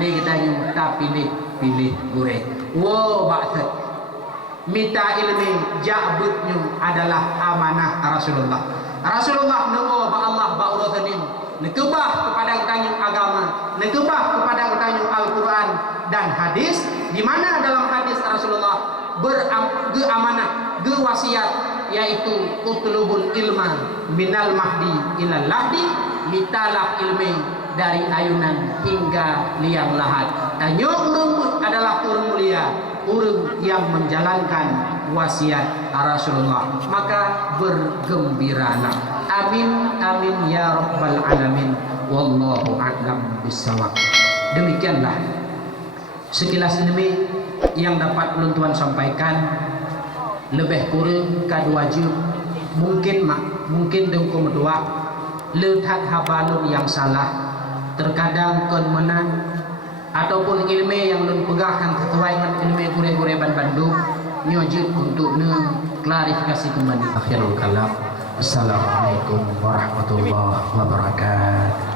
li kita tak pilih gure wo ba'that minta ilmi ja'butnya adalah amanah Rasulullah nuwo ba Allah ba urutanin nekebah kepada utang agama nekebah kepada utang Al-Quran dan hadis di mana dalam hadis Rasulullah amanah wasiat yaitu utlubul ilma minal mahdi ilal lahdi mitalah ilmi dari ayunan hingga liang lahat dan urung adalah urung mulia urung yang menjalankan wasiat Rasulullah maka bergembiralah amin amin ya rabbal alamin wallahu a'lam bissawab. Demikianlah sekilas ilmu yang dapat ulun tuan sampaikan lebih kurang kedua juz mungkin dengkum dua letak habalun yang salah terkadang kon menang ataupun ilmu yang lun pegahan sesuai dengan ilmu gure-gure Bandung nyojud untuk klarifikasi kembali. Akhirul kalam. Assalamualaikum warahmatullahi wabarakatuh.